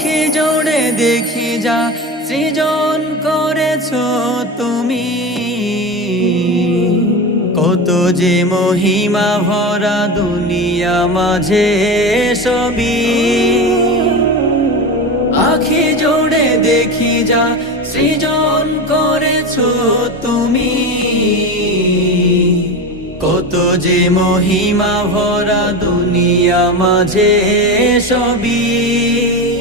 আখি জোড়ে দেখি যা সৃজন করেছ তুমি। কত যে মহিমা ভরা দুনিয়া মাঝে সবই। আখি জোড়ে দেখি যা সৃজন করেছ তুমি। কত যে মহিমা ভরা দুনিয়া মাঝে সবই।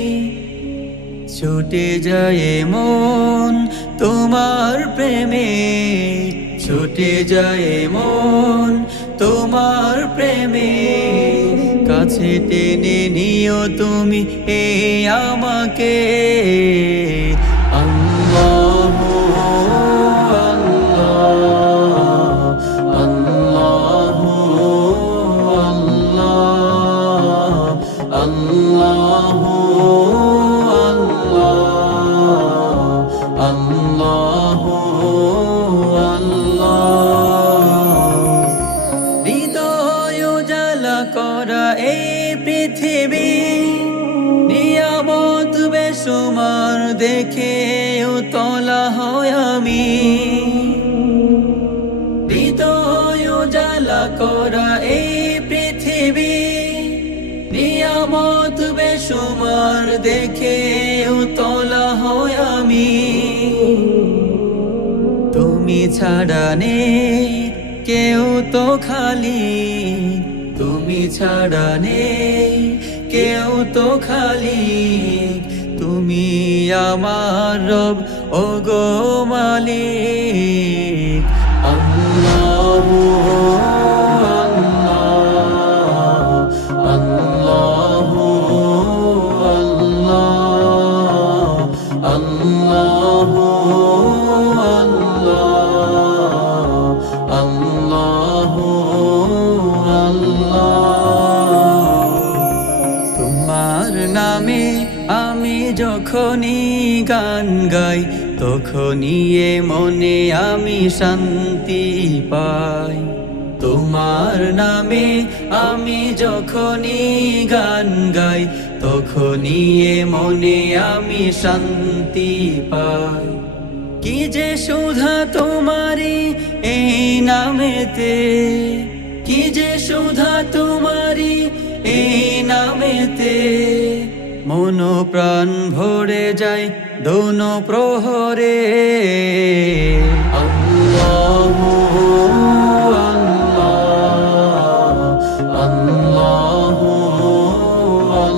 ছুটে যায় মন, তোমার প্রেমে ছুটে যায় মন, তোমার প্রেমে কাছে টেনে নিও তুমি এ আমাকে। এই পৃথিবী নিয়ামত বেসুমার দেখে তলা হয় আমি। হৃদয় জ্বালা করা এই পৃথিবী নিয়ামত বেসুমার দেখে তলা হয় আমি। তুমি ছাড়া নেই, কেউ তো খালি তুমি ছাড়া নেই কেউ তো খালি। তুমি আমার রব ও গো মালিক আল্লাহ আল্লাহ। তোমার নামে আমি যখনই গান গাই, তখনই এ মনে আমি শান্তি পাই। তোমার নামে আমি যখনই গান গাই, তখনই এ মনে আমি শান্তি পাই। কি যে সুধা তোমারি এই নামেতে, কি যে সুধা তোমারি এই দুনো প্রাণ ভরে যায় দুনো প্রহরে। আল্লাহ